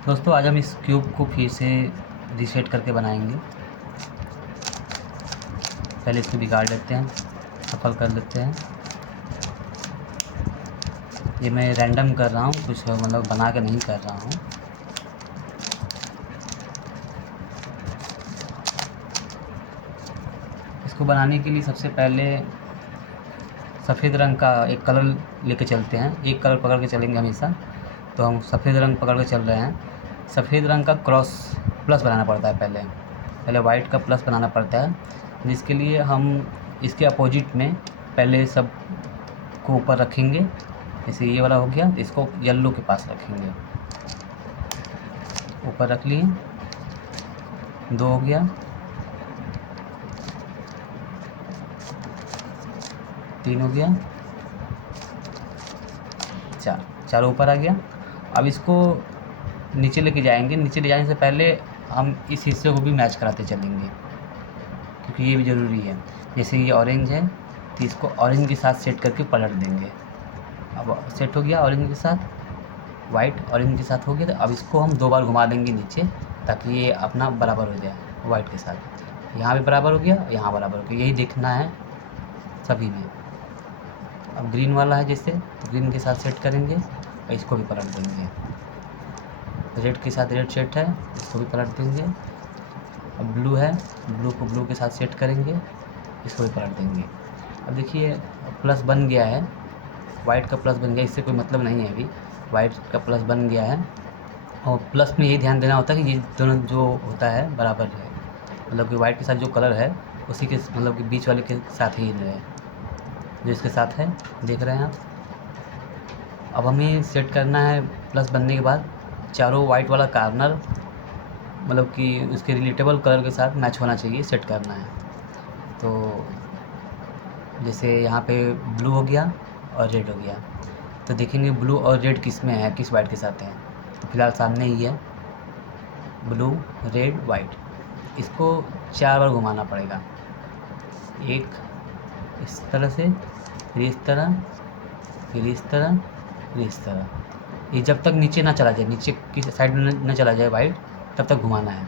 दोस्तों आज हम इस क्यूब को फिर से रीसेट करके बनाएंगे। पहले इसको बिगाड़ लेते हैं, सफल कर लेते हैं। ये मैं रैंडम कर रहा हूँ, कुछ मतलब बना के नहीं कर रहा हूँ। इसको बनाने के लिए सबसे पहले सफ़ेद रंग का एक कलर लेके चलते हैं। एक कलर पकड़ के चलेंगे हमेशा, तो हम सफ़ेद रंग पकड़ के चल रहे हैं। सफ़ेद रंग का क्रॉस प्लस बनाना पड़ता है। पहले वाइट का प्लस बनाना पड़ता है, जिसके लिए हम इसके अपोजिट में पहले सब को ऊपर रखेंगे। जैसे ये वाला हो गया, तो इसको येलो के पास रखेंगे। ऊपर रख लिए, 2 हो गया, 3 हो गया, 4 ऊपर आ गया। अब इसको नीचे लेके जाएंगे। नीचे ले जाने से पहले हम इस हिस्से को भी मैच कराते चलेंगे, क्योंकि ये भी ज़रूरी है। जैसे ये ऑरेंज है, तो इसको ऑरेंज के साथ सेट करके पलट देंगे। अब सेट हो गया ऑरेंज के साथ, वाइट ऑरेंज के साथ हो गया। तो अब इसको हम 2 बार घुमा देंगे नीचे, ताकि ये अपना बराबर हो जाए वाइट के साथ। यहाँ भी बराबर हो गया, यहाँ बराबर हो गया। यही देखना है सभी में। अब ग्रीन वाला है जैसे, तो ग्रीन के साथ सेट करेंगे और इसको भी पलट देंगे। रेड के साथ रेड सेट है, इसको भी पलट देंगे। अब ब्लू है, ब्लू को ब्लू के साथ सेट करेंगे, इसको भी पलट देंगे। अब देखिए प्लस बन गया है, वाइट का प्लस बन गया। इससे कोई मतलब नहीं है, अभी वाइट का प्लस बन गया है। और प्लस में यही ध्यान देना होता है कि ये दोनों जो होता है बराबर है, मतलब कि वाइट के साथ जो कलर है उसी के मतलब कि बीच वाले के साथ ही रहे, जो इसके साथ है, देख रहे हैं आप। अब हमें सेट करना है प्लस बनने के बाद चारों वाइट वाला कार्नर, मतलब कि उसके रिलेटेबल कलर के साथ मैच होना चाहिए, सेट करना है। तो जैसे यहाँ पे ब्लू हो गया और रेड हो गया, तो देखेंगे ब्लू और रेड किस में है, किस वाइट के साथ है। तो फिलहाल सामने ही है ब्लू रेड वाइट। इसको 4 बार घुमाना पड़ेगा। एक इस तरह से, फिर इस तरह, फिर इस तरह, फिर इस तरह। ये जब तक नीचे ना चला जाए, नीचे की साइड में न चला जाए वाइट, तब तक घुमाना है।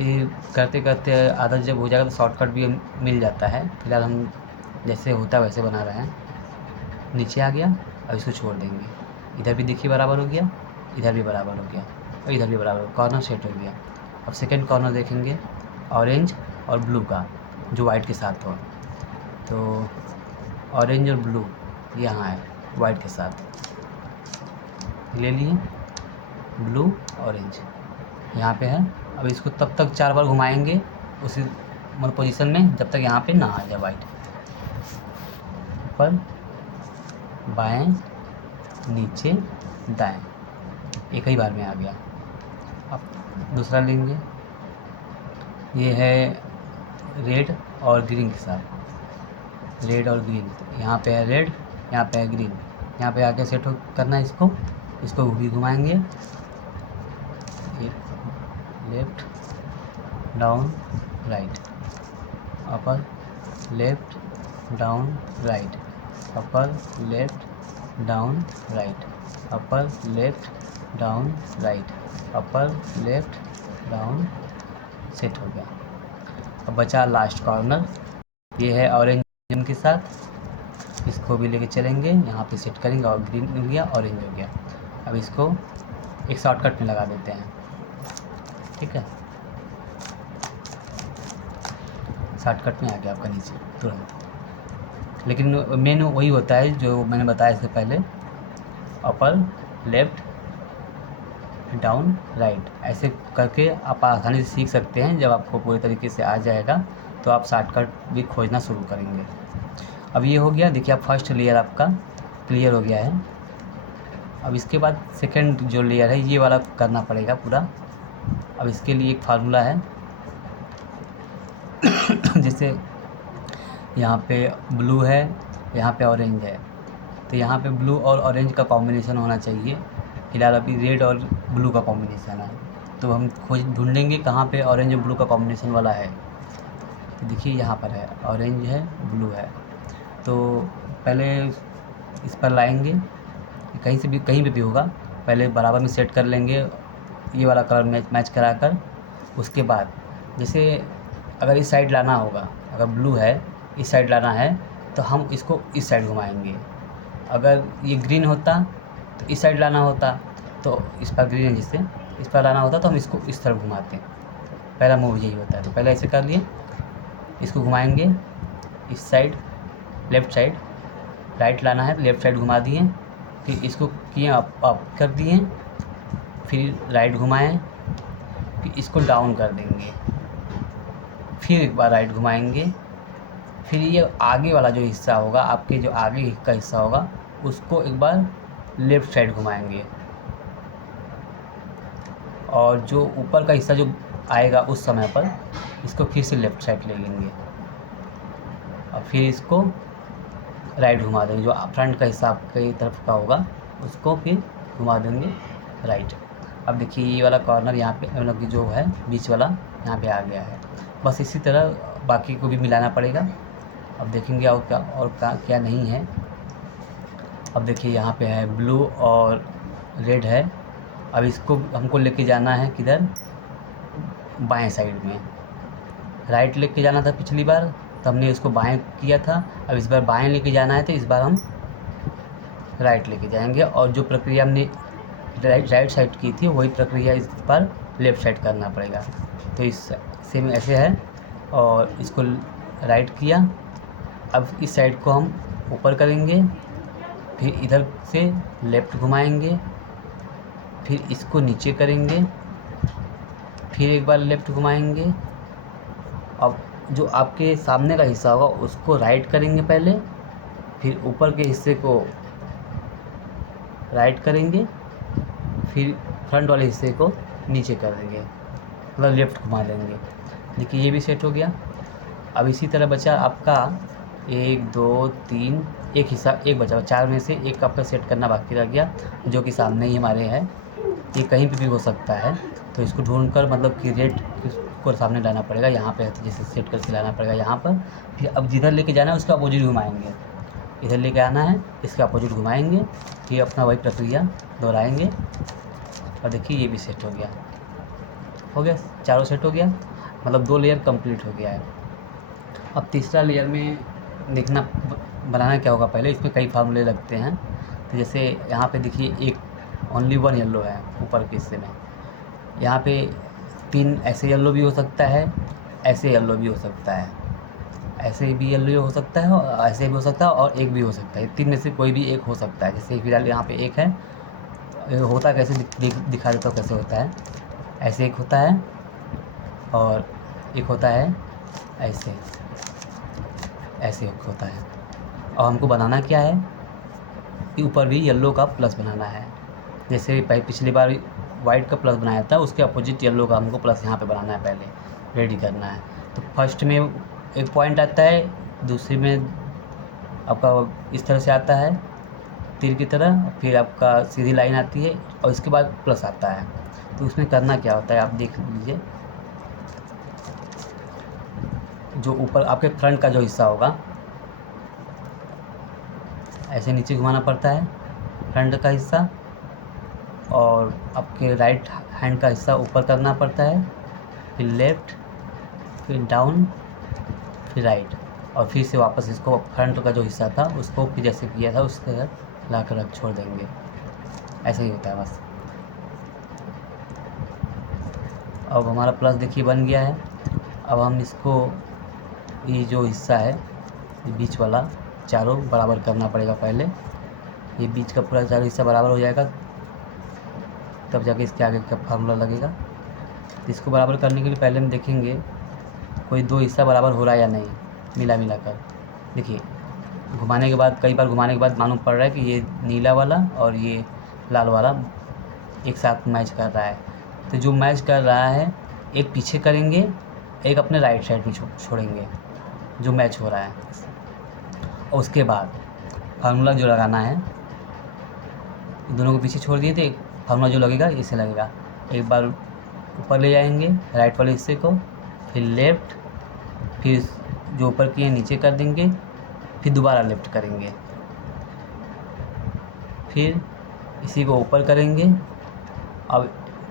ये करते करते आदत जब हो जाएगा तो शॉर्टकट भी मिल जाता है। फिलहाल हम जैसे होता है वैसे बना रहे हैं। नीचे आ गया, अब इसको छोड़ देंगे। इधर भी देखिए बराबर हो गया, इधर भी बराबर हो गया और इधर भी बराबर, कॉर्नर सेट हो गया। अब सेकंड कॉर्नर देखेंगे ऑरेंज और ब्लू का, जो वाइट के साथ हो। तो ऑरेंज और ब्लू यहाँ है वाइट के साथ, ले लिए। ब्लू ऑरेंज यहाँ पे है। अब इसको तब तक 4 बार घुमाएंगे उसी मतलब पोजीशन में, जब तक यहाँ पे ना आ जाए वाइट। ऊपर, बाएं, नीचे, दाएं, एक ही बार में आ गया। अब दूसरा लेंगे, ये है रेड और ग्रीन के साथ। रेड और ग्रीन, यहाँ पे है रेड, यहाँ पे है ग्रीन। यहाँ पे आके सेट करना है इसको भी घुमाएंगे। Left down right, upper left down right, upper left down right, upper left down right, upper left down. Set हो गया। अब बचा लास्ट कॉर्नर, ये है ऑरेंज के साथ। इसको भी लेके चलेंगे, यहाँ पे सेट करेंगे और ग्रीन हो गया, ऑरेंज हो गया। अब इसको एक शॉर्टकट में लगा देते हैं, ठीक है। शॉर्टकट में आ गया आपका नीचे तुरंत। लेकिन मेन वही होता है जो मैंने बताया इससे पहले, अपर लेफ्ट डाउन राइट। ऐसे करके आप आसानी से सीख सकते हैं। जब आपको पूरे तरीके से आ जाएगा तो आप शॉर्टकट भी खोजना शुरू करेंगे। अब ये हो गया, देखिए आप फर्स्ट लेयर आपका क्लियर हो गया है। अब इसके बाद सेकंड जो लेयर है ये वाला करना पड़ेगा पूरा। अब इसके लिए एक फार्मूला है जैसे यहाँ पे ब्लू है, यहाँ पे ऑरेंज है, तो यहाँ पे ब्लू और ऑरेंज का कॉम्बिनेशन होना चाहिए। फिलहाल अभी रेड और ब्लू का कॉम्बिनेशन है, तो हम खोज ढूंढेंगे कहाँ पे ऑरेंज और ब्लू का कॉम्बिनेशन वाला है। तो देखिए यहाँ पर है, ऑरेंज है, ब्लू है। तो पहले इस पर लाएंगे, कहीं पे भी होगा, पहले बराबर में सेट कर लेंगे ये वाला कलर मैच करा कर। उसके बाद जैसे अगर इस साइड लाना होगा, अगर ब्लू है इस साइड लाना है तो हम इसको इस साइड घुमाएंगे। अगर ये ग्रीन होता तो इस साइड लाना होता, तो इस पर ग्रीन है जिससे इस पर लाना होता तो हम इसको इस तरफ घुमाते। पहला मूव यही होता है। तो पहले ऐसे कर लिए, इसको घुमाएंगे इस साइड लेफ़्ट साइड, राइट लाना है तो लेफ़्ट साइड घुमा दिए, फिर इसको किए अप कर दिए, फिर राइट घुमाएं, फिर इसको डाउन कर देंगे, फिर एक बार राइट घुमाएंगे, फिर ये आगे वाला जो हिस्सा होगा, आपके जो आगे का हिस्सा होगा उसको एक बार लेफ़्ट साइड घुमाएंगे, और जो ऊपर का हिस्सा जो आएगा उस समय पर इसको फिर से लेफ़्ट साइड ले लेंगे, और फिर इसको राइट घुमा देंगे। जो फ्रंट का हिस्सा आपकी तरफ का होगा उसको फिर घुमा देंगे राइट। अब देखिए ये वाला कॉर्नर यहाँ पे मतलब कि जो है बीच वाला यहाँ पे आ गया है। बस इसी तरह बाकी को भी मिलाना पड़ेगा। अब देखेंगे और क्या नहीं है। अब देखिए यहाँ पे है ब्लू और रेड है। अब इसको हमको लेके जाना है किधर, बाएं साइड में। राइट लेके जाना था पिछली बार तो हमने इसको बाएं किया था, अब इस बार बाएं लेके जाना है तो इस बार हम राइट लेके जाएंगे, और जो प्रक्रिया हमने राइट साइड की थी वही प्रक्रिया इस बार लेफ़्ट साइड करना पड़ेगा। तो इस सेम ऐसे है, और इसको राइट किया। अब इस साइड को हम ऊपर करेंगे, फिर इधर से लेफ़्ट घुमाएंगे, फिर इसको नीचे करेंगे, फिर एक बार लेफ़्ट घुमाएंगे। अब जो आपके सामने का हिस्सा होगा उसको राइट करेंगे पहले, फिर ऊपर के हिस्से को राइट करेंगे, फिर फ्रंट वाले हिस्से को नीचे कर देंगे, मतलब लेफ़्ट घुमा देंगे। देखिए ये भी सेट हो गया। अब इसी तरह बचा आपका 1 2 3, एक हिस्सा एक बचा, 4 में से एक आपका सेट करना बाकी रह गया, जो कि सामने ही हमारे है। ये कहीं पे भी हो सकता है, तो इसको ढूंढकर मतलब कि रेड को सामने लाना पड़ेगा। यहाँ पे तो जैसे सेट करके लाना पड़ेगा यहाँ पर। फिर अब जिधर लेके जाना है उसका अपोजिट घुमाएंगे, इधर लेके आना है इसका अपोजिट घुमाएंगे, फिर अपना वही प्रक्रिया दोहराएंगे। और देखिए ये भी सेट हो गया, चारों सेट हो गया, मतलब 2 लेयर कंप्लीट हो गया है। अब तीसरा लेयर में देखना बनाना क्या होगा। पहले इसमें कई फार्मूले लगते हैं, तो जैसे यहाँ पे देखिए एक ओनली 1 येलो है ऊपर के हिस्से में, यहाँ पे 3 ऐसे येलो भी हो सकता है, ऐसे येलो भी हो सकता है, ऐसे भी येलो हो सकता है, और ऐसे भी हो सकता है, और एक भी हो सकता है। 3 में से कोई भी एक हो सकता है। जैसे फिलहाल यहाँ पे एक है, होता कैसे दिखा देता हूँ कैसे होता है। ऐसे एक होता है, और एक होता है ऐसे एक होता है। और हमको बनाना क्या है कि ऊपर भी येलो का प्लस बनाना है। जैसे पिछली बार वाइट का प्लस बनाया था, उसके अपोजिट येलो का हमको प्लस यहाँ पे बनाना है, पहले रेडी करना है। तो फर्स्ट में एक पॉइंट आता है, दूसरे में आपका इस तरह से आता है तीर की तरह, फिर आपका सीधी लाइन आती है, और इसके बाद प्लस आता है। तो उसमें करना क्या होता है आप देख लीजिए। जो ऊपर आपके फ्रंट का जो हिस्सा होगा ऐसे नीचे घुमाना पड़ता है फ्रंट का हिस्सा, और आपके राइट हैंड का हिस्सा ऊपर करना पड़ता है, फिर लेफ़्ट, फिर डाउन, फिर राइट, और फिर से वापस इसको फ्रंट का जो हिस्सा था उसको फिर जैसे किया था उसके ला कर रख छोड़ देंगे। ऐसा ही होता है बस। अब हमारा प्लस देखिए बन गया है। अब हम इसको ये जो हिस्सा है ये बीच वाला चारों बराबर करना पड़ेगा पहले। ये बीच का पूरा चारों हिस्सा बराबर हो जाएगा तब जाके इसके आगे का फार्मूला लगेगा। इसको बराबर करने के लिए पहले हम देखेंगे कोई 2 हिस्सा बराबर हो रहा है या नहीं, मिला कर। देखिए घुमाने के बाद, कई बार घुमाने के बाद मालूम पड़ रहा है कि ये नीला वाला और ये लाल वाला एक साथ मैच कर रहा है। तो जो मैच कर रहा है एक पीछे करेंगे, एक अपने राइट साइड में छोड़ेंगे जो मैच हो रहा है। और उसके बाद फार्मूला जो लगाना है, दोनों को पीछे छोड़ दिए थे, फार्मूला जो लगेगा इसे लगेगा। एक बार ऊपर ले जाएंगे राइट वाले हिस्से को, फिर लेफ़्ट, फिर जो ऊपर किए नीचे कर देंगे, फिर दोबारा लेफ्ट करेंगे, फिर इसी को ऊपर करेंगे। अब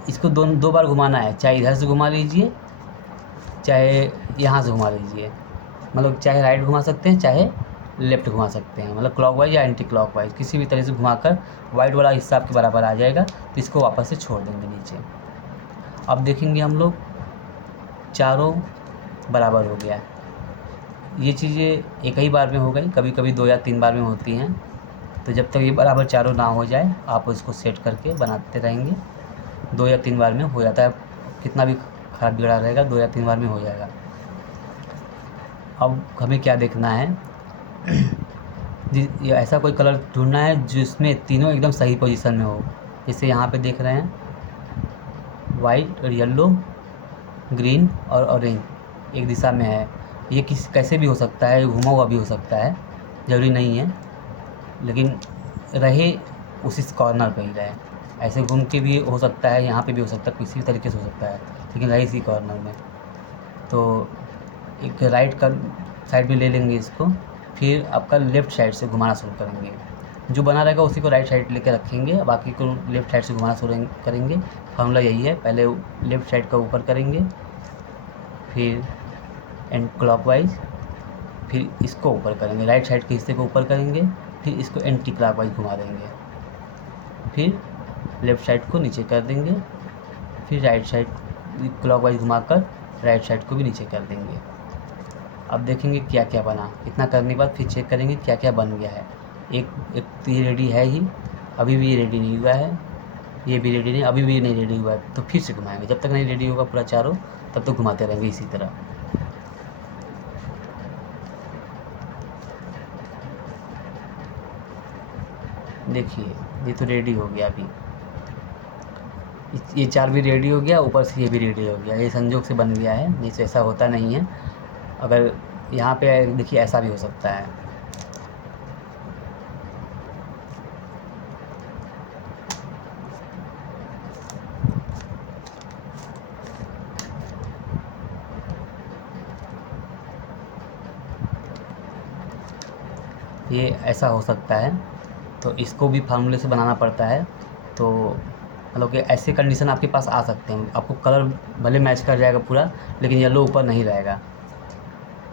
इसको दो बार घुमाना है, चाहे इधर से घुमा लीजिए चाहे यहाँ से घुमा लीजिए, मतलब चाहे राइट घुमा सकते हैं चाहे लेफ़्ट घुमा सकते हैं, मतलब क्लॉकवाइज या एंटी क्लॉकवाइज किसी भी तरह से घुमाकर वाइट वाला हिस्सा आपके बराबर आ जाएगा। तो इसको वापस से छोड़ देंगे नीचे। अब देखेंगे हम लोग चारों बराबर हो गया। ये चीज़ें एक ही बार में हो गई, कभी कभी 2 या 3 बार में होती हैं। तो जब तक ये बराबर चारों ना हो जाए आप इसको सेट करके बनाते रहेंगे। 2 या 3 बार में हो जाता है, कितना भी खराब बिगड़ा रहेगा 2 या 3 बार में हो जाएगा। अब हमें क्या देखना है ये ऐसा कोई कलर ढूंढना है जिसमें तीनों एकदम सही पोजीशन में हो। जैसे यहाँ पे देख रहे हैं वाइट और येलो, ग्रीन और ऑरेंज एक दिशा में है। ये कैसे भी हो सकता है, घुमा हुआ भी हो सकता है, ज़रूरी नहीं है, लेकिन रहे उसी कॉर्नर पर ही रहे। ऐसे घूम के भी हो सकता है, यहाँ पे भी हो सकता है, किसी भी तरीके से हो सकता है, लेकिन रहे इसी कॉर्नर में। तो एक राइट का साइड में ले लेंगे इसको, फिर आपका लेफ़्ट साइड से घुमाना शुरू करेंगे। जो बना रहेगा उसी को राइट साइड लेकर रखेंगे, बाकी को लेफ़्ट साइड से घुमाना शुरू करेंगे। फार्मूला यही है, पहले लेफ़्ट साइड का ऊपर करेंगे, फिर एंड क्लॉकवाइज, फिर इसको ऊपर करेंगे, राइट साइड के हिस्से को ऊपर करेंगे, फिर इसको एंटी क्लॉकवाइज घुमा देंगे, फिर लेफ़्ट साइड को नीचे कर देंगे, फिर राइट साइड क्लॉकवाइज घुमाकर राइट साइड को भी नीचे कर देंगे। अब देखेंगे क्या क्या बना। इतना करने के बाद फिर चेक करेंगे क्या क्या बन गया है। एक तो ये रेडी है ही, अभी भी ये रेडी नहीं हुआ है, ये भी रेडी नहीं, अभी भी नहीं रेडी हुआ है। तो फिर से घुमाएंगे, जब तक नहीं रेडी होगा पूरा चारों तब तक घुमाते रहेंगे इसी तरह। देखिए ये तो रेडी हो गया, अभी ये 4 भी रेडी हो गया, ऊपर से ये भी रेडी हो गया। ये संजोग से बन गया है, नहीं तो ऐसा होता नहीं है। अगर यहाँ पे देखिए ऐसा भी हो सकता है। ये ऐसा हो सकता है, तो इसको भी फार्मूले से बनाना पड़ता है। तो मतलब कि ऐसे कंडीशन आपके पास आ सकते हैं, आपको कलर भले मैच कर जाएगा पूरा, लेकिन येलो ऊपर नहीं रहेगा।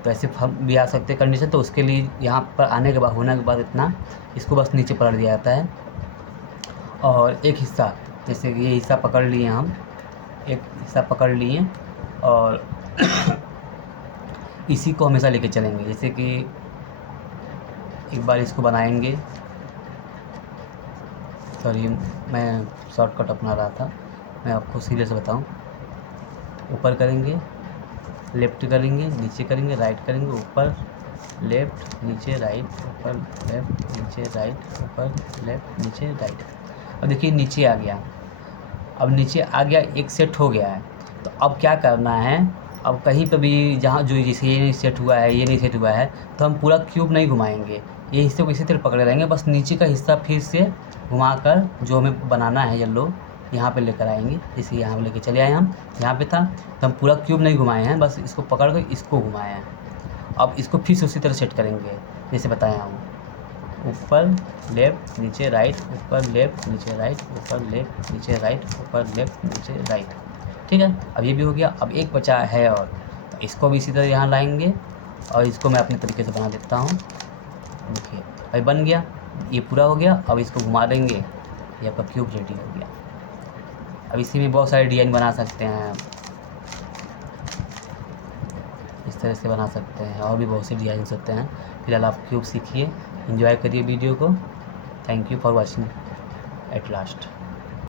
तो ऐसे भी आ सकते हैं कंडीशन। तो उसके लिए यहाँ पर आने के बाद, होने के बाद इतना इसको बस नीचे पलट दिया जाता है, और एक हिस्सा, जैसे ये हिस्सा पकड़ लिए हम, एक हिस्सा पकड़ लिए और इसी को हमेशा लेके चलेंगे। जैसे कि एक बार इसको बनाएंगे, सॉरी मैं शॉर्टकट अपना रहा था, मैं आपको सीधे से बताऊं। ऊपर करेंगे, लेफ़्ट करेंगे, नीचे करेंगे, राइट करेंगे, ऊपर लेफ़्ट नीचे राइट, ऊपर लेफ़्ट नीचे राइट, ऊपर लेफ़्ट नीचे राइट। अब देखिए नीचे आ गया, अब नीचे आ गया, एक सेट हो गया है। तो अब क्या करना है, अब कहीं पर भी जहाँ जो जैसे ये नहीं सेट हुआ है, ये नहीं सेट हुआ है, तो हम पूरा क्यूब नहीं घुमाएंगे, ये हिस्से को इसी तरह पकड़े रहेंगे। बस नीचे का हिस्सा फिर से घुमाकर जो हमें बनाना है येलो, यहाँ पे लेकर आएंगे। जैसे यहाँ लेके चले आए, हम यहाँ पे था तो हम पूरा क्यूब नहीं घुमाए हैं, बस इसको पकड़ कर इसको घुमाए हैं। अब इसको फिर से उसी तरह सेट करेंगे जैसे बताया हूँ, ऊपर लेफ़्ट नीचे राइट, ऊपर लेफ़्ट नीचे राइट, ऊपर लेफ़्ट नीचे राइट, ऊपर लेफ़्ट नीचे राइट। ठीक है, अब ये भी हो गया। अब एक बचा है और, तो इसको भी इसी तरह यहाँ लाएंगे और इसको मैं अपने तरीके से बना देता हूँ। देखिए भाई बन गया, ये पूरा हो गया। अब इसको घुमा देंगे, ये आपका क्यूब रेडी हो गया। अब इसी में बहुत सारे डिज़ाइन बना सकते हैं, इस तरह से बना सकते हैं, और भी बहुत से डिज़ाइन सकते हैं। फिलहाल आप क्यूब सीखिए, एंजॉय करिए वीडियो को। Thank you for watching at last.